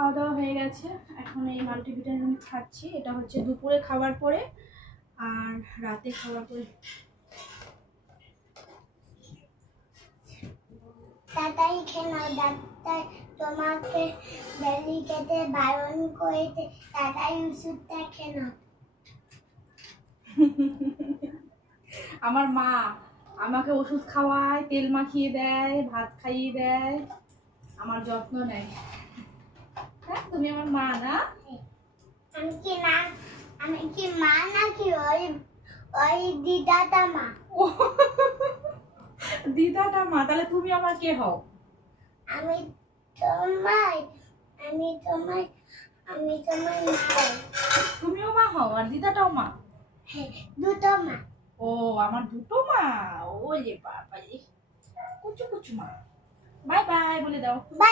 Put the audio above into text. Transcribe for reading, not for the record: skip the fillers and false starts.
খাওয়া দাওয়া হয়ে গেছে, এখন এই মাল্টিভিটামিন খাচ্ছি। এটা হচ্ছে দুপুরে খাওয়ার পরে আর রাতে খাওয়ার পরে। তাড়াতাড়ি খেয়ে নাও, ডাক্তার তোমাকে বেলি খেতে বারণ করেছে, তাড়াতাড়ি ওষুধটা খেয়ে নাও। আমার মা আমাকে ওষুধ খাওয়ায়, তেল মাখিয়ে দেয়, ভাত খাইয়ে দেয়, আমার যত্ন নেয়। হ্যাঁ, তুমি আমার মা না? আমি কি মা নাকি ওই ওই দিদাটা মা? দিদাটা মা, তাহলে তুমি আমার কে হও? আমি তোমার আমি তোমার আমি তোমার মা। তুমিও মা হও আর দিদাটাও মা? হ্যাঁ, দুটো মা। ও, আমার দুটো মা। ওরে বাবা রে, কুচু কুচু মা। বাই বাই বলে দাও। বাই।